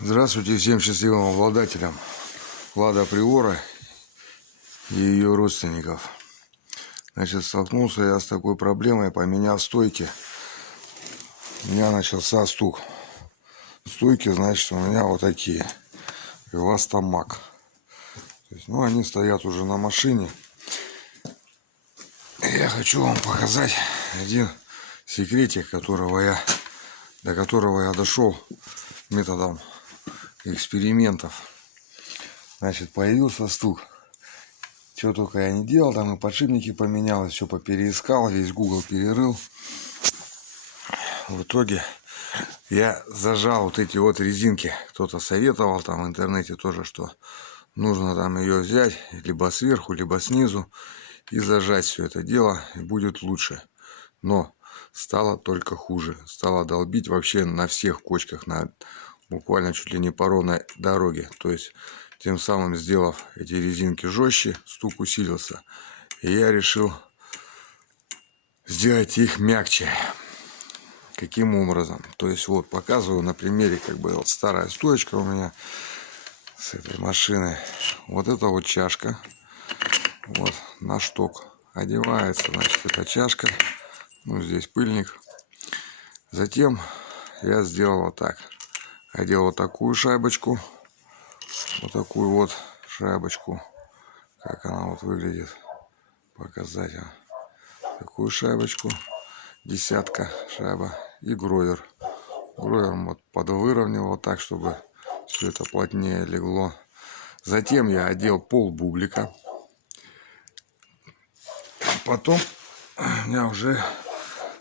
Здравствуйте всем счастливым обладателям Лада Приора и ее родственников. Значит, столкнулся я с такой проблемой, поменяв стойки. У меня начался стук. Стойки, значит, у меня вот такие. Эластомаг. То есть, они стоят уже на машине. И я хочу вам показать один секретик, до которого я дошел методом экспериментов. Значит, появился стук. Что только я не делал, там и подшипники поменял, все попереискал, весь Google перерыл. В итоге я зажал вот эти вот резинки. Кто-то советовал там в интернете тоже, что нужно там ее взять либо сверху, либо снизу и зажать все это дело, и будет лучше. Но стало только хуже. Стало долбить вообще на всех кочках, буквально чуть ли не по ровной дороге. То есть, тем самым сделав эти резинки жестче, стук усилился. И я решил сделать их мягче. Каким образом? То есть, вот показываю на примере, вот старая стоечка у меня с этой машины. Вот это вот чашка. Вот на шток одевается, значит, эта чашка. Здесь пыльник. Затем я сделал вот так. Одел вот такую шайбочку. Вот такую вот шайбочку. Как она вот выглядит. Показать вам. Такую шайбочку. Десятка шайба. И гровер. Гровер вот подвыровнял вот так, чтобы все это плотнее легло. Затем я одел пол бублика. Потом я уже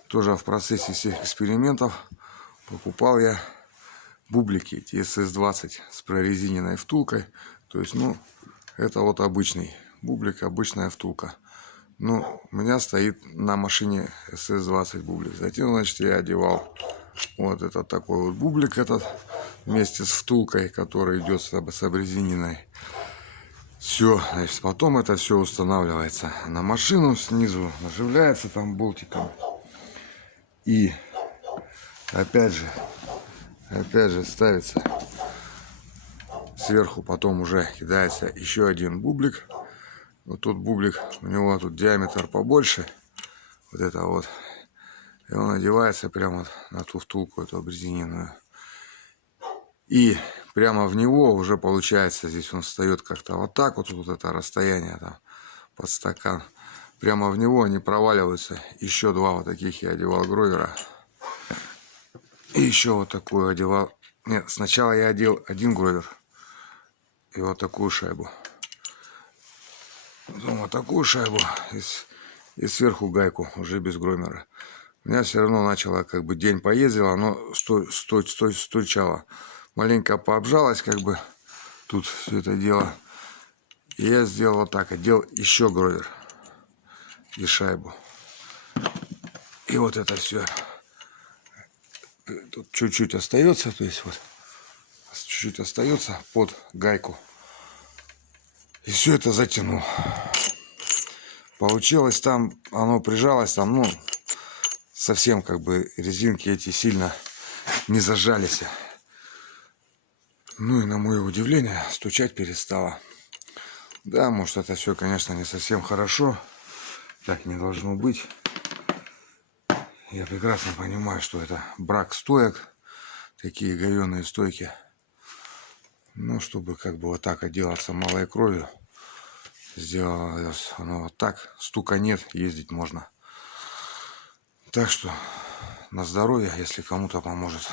тоже в процессе всех экспериментов покупал я бублики, эти SS20 с прорезиненной втулкой. То есть, это вот обычный бублик, обычная втулка. У меня стоит на машине SS20 бублик. Затем, значит, я одевал вот этот такой вот бублик этот вместе с втулкой, который идет с обрезиненной. Все, значит, потом это все устанавливается на машину, снизу наживляется там болтиком. И опять же ставится сверху, потом уже кидается еще один бублик. Вот тут бублик, у него тут диаметр побольше. Вот это вот. И он одевается прямо на ту втулку, эту обрезиненную. И прямо в него уже получается, здесь он встает как-то вот так вот это расстояние там под стакан. Прямо в него они проваливаются. Еще два вот таких я одевал гровера. И еще вот такую одевал. Нет, сначала я одел один гровер. И вот такую шайбу. Потом вот такую шайбу. И сверху гайку, уже без гровера. У меня все равно начало, день поездило, оно стучало. Маленько пообжалось, тут все это дело. И я сделал вот так, одел еще гровер и шайбу. И вот это все. Тут чуть-чуть остается, то есть вот чуть-чуть остается под гайку. И все это затянул. Получилось там, оно прижалось там, совсем резинки эти сильно не зажались. И на мое удивление стучать перестало. Да, может, это все, конечно, не совсем хорошо. Так не должно быть. Я прекрасно понимаю, что это брак стоек. Такие говёные стойки. Чтобы вот так отделаться малой кровью. Сделалось оно вот так. Стука нет, ездить можно. Так что на здоровье, если кому-то поможет.